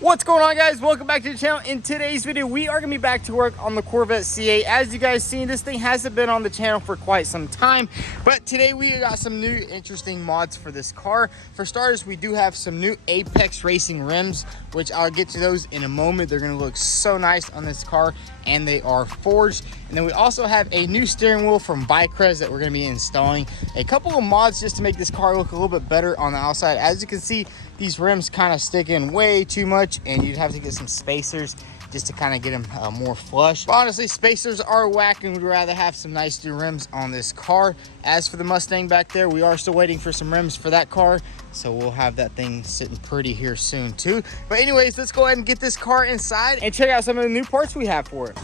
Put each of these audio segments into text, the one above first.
What's going on, guys? Welcome back to the channel. In today's video, we are gonna be back to work on the Corvette C8. As you guys seen, this thing hasn't been on the channel for quite some time, but today we got some new interesting mods for this car. For starters, we do have some new Apex Racing rims, which I'll get to those in a moment. They're gonna look so nice on this car, and they are forged. And then we also have a new steering wheel from vTuned that we're gonna be installing. A couple of mods just to make this car look a little bit better on the outside. As you can see, these rims kind of stick in way too much, and you'd have to get some spacers just to kind of get them more flush. But honestly, spacers are whack, and we'd rather have some nice new rims on this car. As for the Mustang back there, we are still waiting for some rims for that car, so we'll have that thing sitting pretty here soon too. But anyways, let's go ahead and get this car inside and check out some of the new parts we have for it.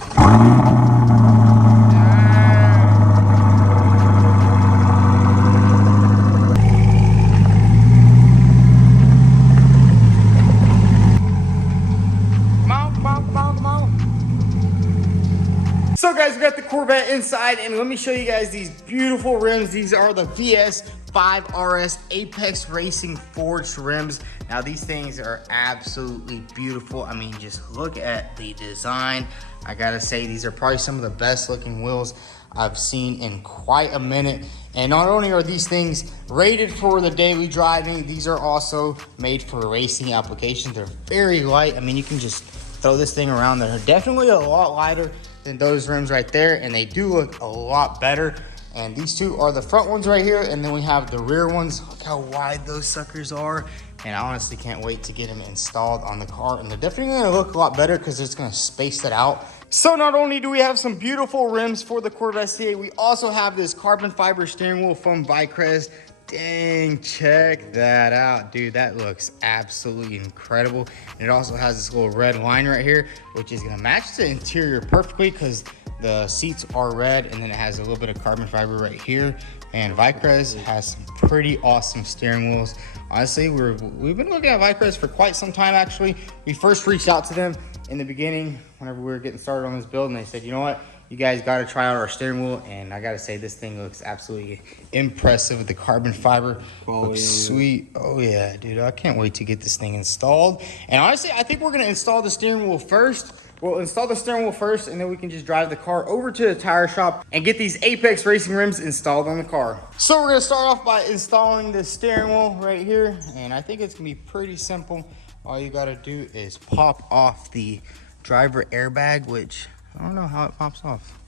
So guys, we got the Corvette inside, and let me show you guys these beautiful rims. These are the VS5RS Apex Racing forged rims. Now these things are absolutely beautiful. I mean, just look at the design. I gotta say, these are probably some of the best looking wheels I've seen in quite a minute. And not only are these things rated for the daily driving, these are also made for racing applications. They're very light. I mean, you can just throw this thing around. They're definitely a lot lighter than those rims right there, and they do look a lot better. And these two are the front ones right here, and then we have the rear ones. Look how wide those suckers are, and I honestly can't wait to get them installed on the car. And they're definitely gonna look a lot better because it's gonna space it out. So not only do we have some beautiful rims for the Corvette C8, we also have this carbon fiber steering wheel from vTuned. Dang, check that out, dude. That looks absolutely incredible. And it also has this little red line right here, which is gonna match the interior perfectly because the seats are red, and then it has a little bit of carbon fiber right here. And vTuned has some pretty awesome steering wheels. Honestly, we've been looking at vTuned for quite some time, actually. We first reached out to them in the beginning whenever we were getting started on this build, and they said, you know what? You guys got to try out our steering wheel, and I got to say, this thing looks absolutely impressive. The carbon fiber looks sweet. Oh yeah, dude, I can't wait to get this thing installed. And honestly, I think we're going to install the steering wheel first. We'll install the steering wheel first, and then we can just drive the car over to the tire shop and get these Apex Racing rims installed on the car. So we're going to start off by installing the steering wheel right here, and I think it's going to be pretty simple. All you got to do is pop off the driver airbag, which I don't know how it pops off.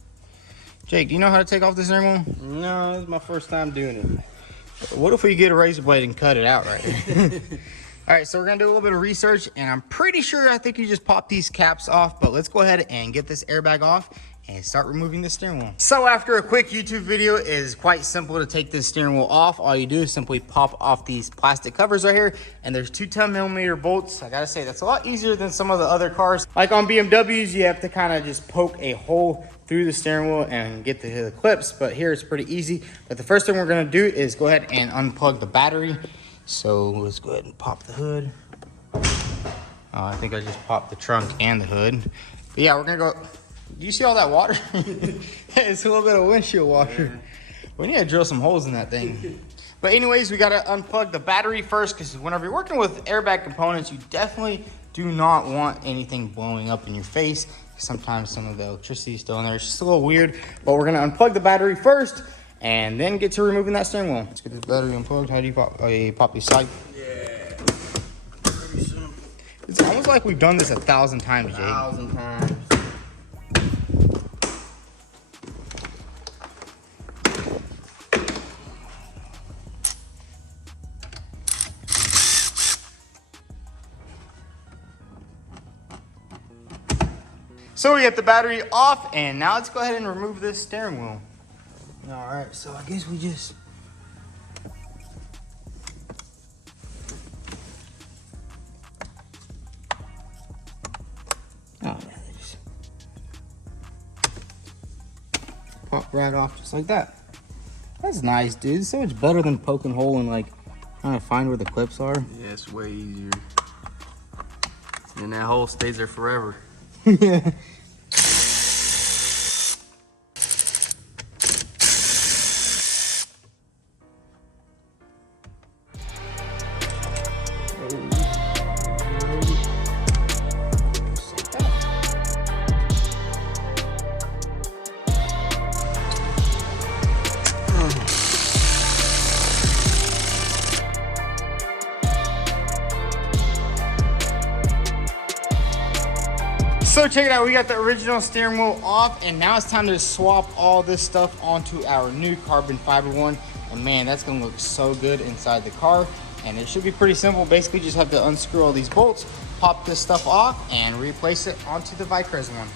Jake, do you know how to take off the steering wheel? No, this is my first time doing it. What if we get a razor blade and cut it out right here? All right, so we're gonna do a little bit of research, and I'm pretty sure I think you just pop these caps off, but let's go ahead and get this airbag off and start removing the steering wheel. So after a quick YouTube video, it is quite simple to take this steering wheel off. All you do is simply pop off these plastic covers right here, and there's two 10mm bolts. I gotta say, that's a lot easier than some of the other cars. Like on BMWs, you have to kind of just poke a hole through the steering wheel and get the clips, but here it's pretty easy. But the first thing we're gonna do is go ahead and unplug the battery. So let's go ahead and pop the hood. I think I just popped the trunk and the hood. But yeah, we're gonna go. Do you see all that water? It's a little bit of windshield washer. We need to drill some holes in that thing. But anyways, we gotta unplug the battery first, because whenever you're working with airbag components, you definitely do not want anything blowing up in your face. Sometimes some of the electricity is still in there. It's just a little weird, but we're gonna unplug the battery first and then get to removing that steering wheel. Let's get this battery unplugged. How do you pop? Oh, yeah, you pop these side. Yeah, pretty simple. It's almost like we've done this 1,000 times, Jake. 1,000 times. So we get the battery off, and now let's go ahead and remove this steering wheel. All right, so I guess we just pop right off just like that. That's nice, dude. It's so much better than poking a hole and like trying to find where the clips are. Yeah, it's way easier. And that hole stays there forever. Yeah. So check it out, we got the original steering wheel off, and now it's time to swap all this stuff onto our new carbon fiber one. And man, that's gonna look so good inside the car. And it should be pretty simple. Basically just have to unscrew all these bolts, pop this stuff off, and replace it onto the vTuned one.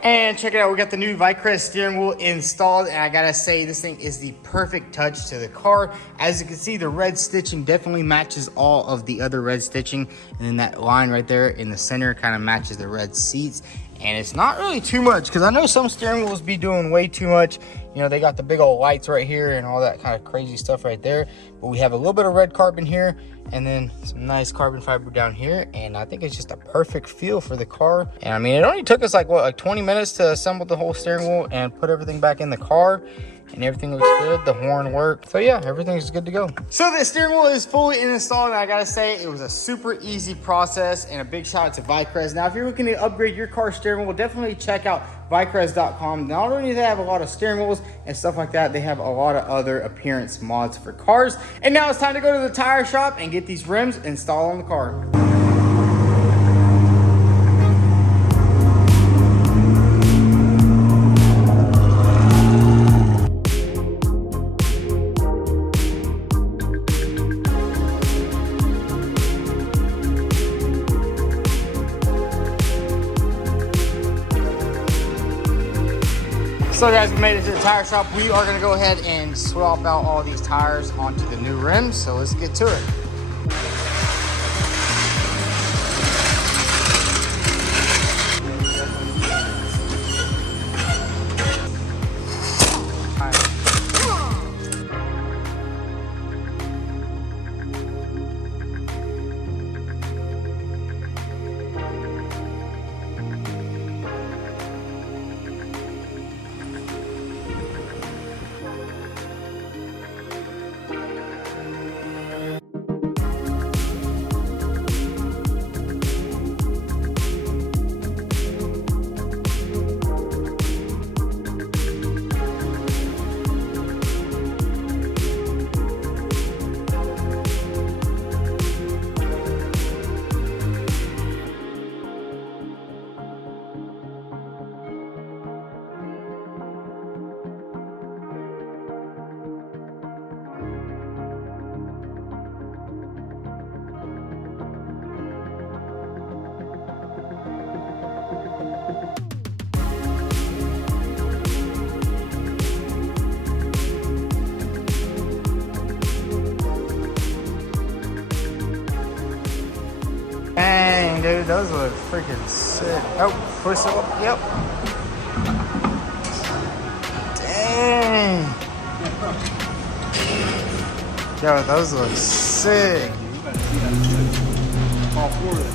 And check it out, we got the new vTuned steering wheel installed, and I gotta say, this thing is the perfect touch to the car. As you can see, the red stitching definitely matches all of the other red stitching, and then that line right there in the center kind of matches the red seats. And it's not really too much, because I know some steering wheels be doing way too much. You know, they got the big old lights right here and all that kind of crazy stuff right there. But we have a little bit of red carbon here, and then some nice carbon fiber down here. And I think it's just a perfect feel for the car. And I mean, it only took us like, what, like 20 minutes to assemble the whole steering wheel and put everything back in the car. And everything looks good, the horn worked. So yeah, everything's good to go. So the steering wheel is fully installed, and I gotta say, it was a super easy process, and a big shout out to vTuned. Now, if you're looking to upgrade your car steering wheel, definitely check out vTuned.com. Not only do they have a lot of steering wheels and stuff like that, they have a lot of other appearance mods for cars. And now it's time to go to the tire shop and get these rims installed on the car. So guys, we made it to the tire shop. We are gonna go ahead and swap out all these tires onto the new rims. So let's get to it. Dang, dude, those look freaking sick. Oh, push it up. Yep. Dang. Yo, those look sick. All four of them.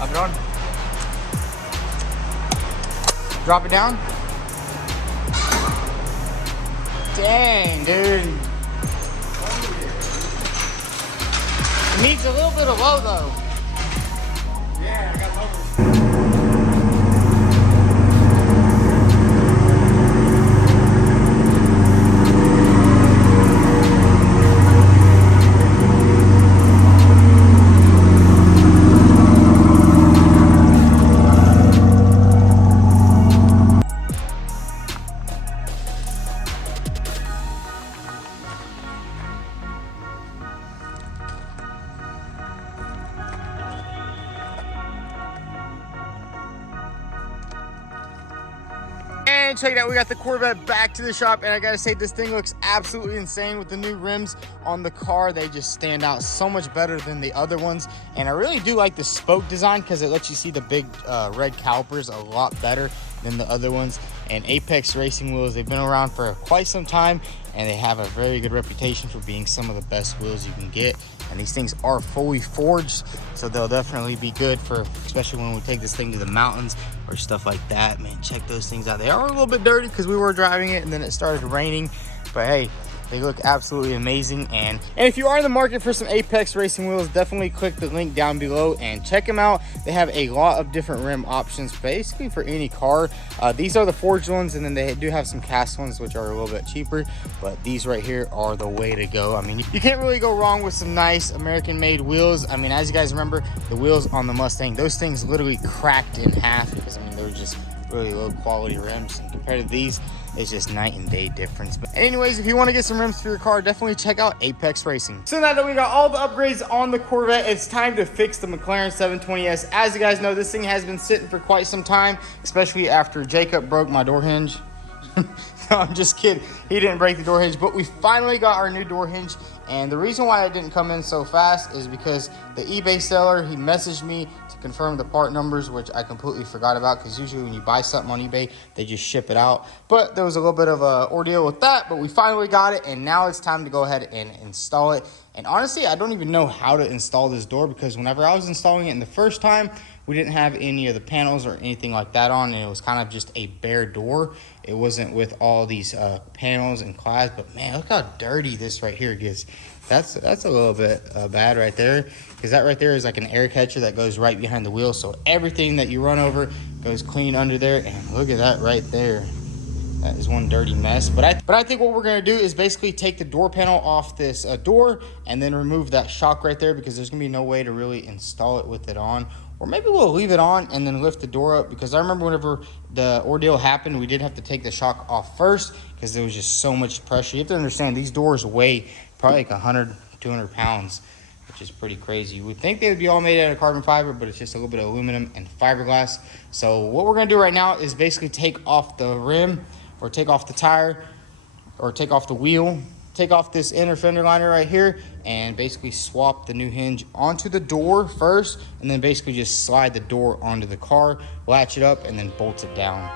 Up it on. Drop it down. Dang, dude. It needs a little bit of low though. Yeah, I got lower. Man, check it out. We got the Corvette back to the shop, and I gotta say, this thing looks absolutely insane with the new rims on the car. They just stand out so much better than the other ones. And I really do like the spoke design because it lets you see the big red calipers a lot better than the other ones. And Apex Racing wheels, they've been around for quite some time, and they have a very good reputation for being some of the best wheels you can get. And these things are fully forged, so they'll definitely be good for, especially when we take this thing to the mountains or stuff like that. Man, check those things out. They are a little bit dirty because we were driving it and then it started raining, but hey, they look absolutely amazing. And if you are in the market for some Apex Racing wheels, definitely click the link down below and check them out. They have a lot of different rim options basically for any car. These are the forged ones, and then they do have some cast ones which are a little bit cheaper, but these right here are the way to go. I mean, you can't really go wrong with some nice American made wheels. I mean, as you guys remember, the wheels on the Mustang, those things literally cracked in half because I mean, they're just really low quality rims, and compared to these, it's just night and day difference. But anyways, if you want to get some rims for your car, definitely check out Apex Racing. So now that we got all the upgrades on the Corvette, it's time to fix the Mclaren 720S. As you guys know, this thing has been sitting for quite some time, especially after Jacob broke my door hinge. No, I'm just kidding. He didn't break the door hinge, but we finally got our new door hinge. And the reason why it didn't come in so fast is because the eBay seller, he messaged me to confirm the part numbers, which I completely forgot about because usually when you buy something on eBay, they just ship it out. But there was a little bit of an ordeal with that, but we finally got it, and now it's time to go ahead and install it. And honestly, I don't even know how to install this door because whenever I was installing it in the first time, we didn't have any of the panels or anything like that on, and it was kind of just a bare door. It wasn't with all these panels and clasps, but man, look how dirty this right here gets. That's a little bit bad right there, because that right there is like an air catcher that goes right behind the wheel, so everything that you run over goes clean under there. And look at that right there. That is one dirty mess. But I think what we're gonna do is basically take the door panel off this door and then remove that shock right there, because there's gonna be no way to really install it with it on. Or maybe we'll leave it on and then lift the door up, because I remember whenever the ordeal happened, we did have to take the shock off first because there was just so much pressure. You have to understand, these doors weigh probably like 100, 200 pounds, which is pretty crazy. You would think they would be all made out of carbon fiber, but it's just a little bit of aluminum and fiberglass. So what we're gonna do right now is basically take off the rim, or take off the tire, or take off the wheel, take off this inner fender liner right here, and basically swap the new hinge onto the door first, and then basically just slide the door onto the car, latch it up, and then bolt it down.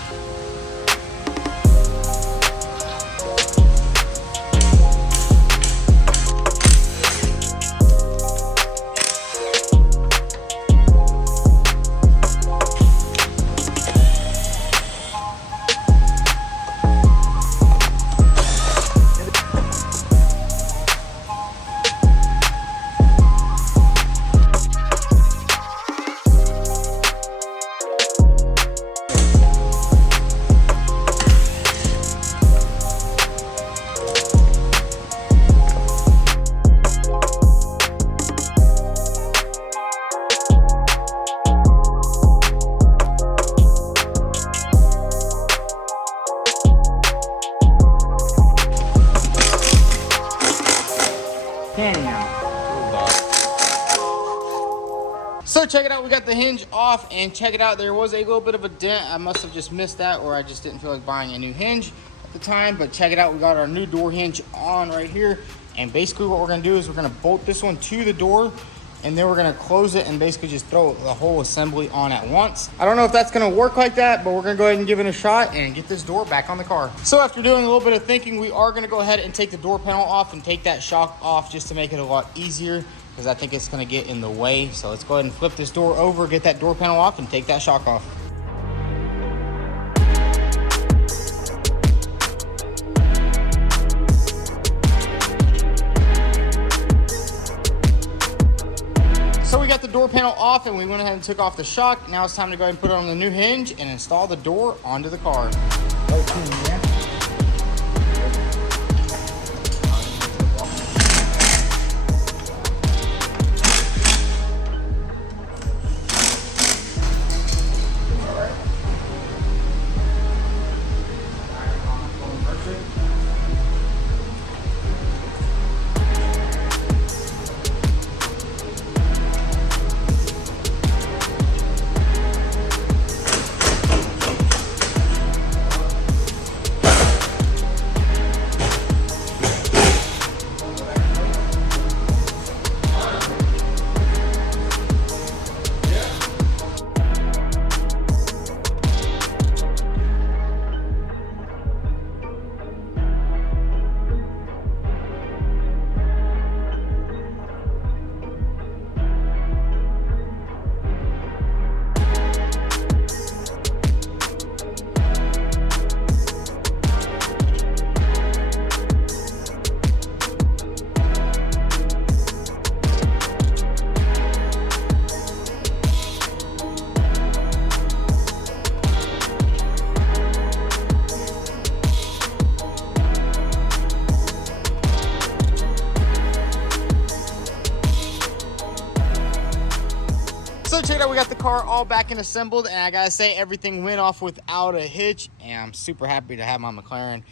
So check it out, we got the hinge off, and check it out, there was a little bit of a dent. I must have just missed that, or I just didn't feel like buying a new hinge at the time. But check it out, we got our new door hinge on right here, and basically what we're gonna do is we're gonna bolt this one to the door, and then we're gonna close it and basically just throw the whole assembly on at once. I don't know if that's gonna work like that, but we're gonna go ahead and give it a shot and get this door back on the car. So after doing a little bit of thinking, we are gonna go ahead and take the door panel off and take that shock off, just to make it a lot easier, because I think it's gonna get in the way. So let's go ahead and flip this door over, get that door panel off, and take that shock off. So we got the door panel off, and we went ahead and took off the shock. Now it's time to go ahead and put it on the new hinge and install the door onto the car. we got the car all back and assembled, and I gotta say everything went off without a hitch, and I'm super happy to have my McLaren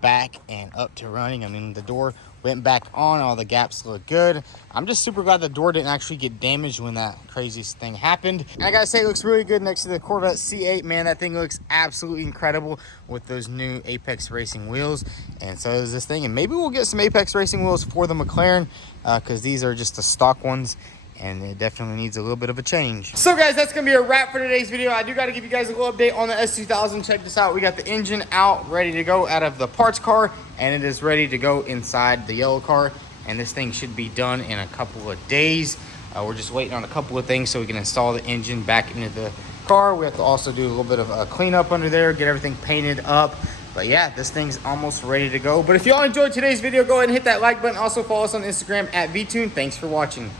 back and up to running. I mean, the door went back on, all the gaps look good. I'm just super glad the door didn't actually get damaged when that craziest thing happened. And I gotta say, it looks really good next to the Corvette C8. Man, that thing looks absolutely incredible with those new Apex Racing wheels. And so is this thing, and maybe we'll get some Apex Racing wheels for the McLaren, because these are just the stock ones, and it definitely needs a little bit of a change. So guys, that's gonna be a wrap for today's video. I do gotta give you guys a little update on the S2000. Check this out. We got the engine out, ready to go out of the parts car, and it is ready to go inside the yellow car. And this thing should be done in a couple of days. We're just waiting on a couple of things so we can install the engine back into the car. We have to also do a little bit of a cleanup under there, get everything painted up. But yeah, this thing's almost ready to go. But if y'all enjoyed today's video, go ahead and hit that like button. Also follow us on Instagram at vTuned. Thanks for watching.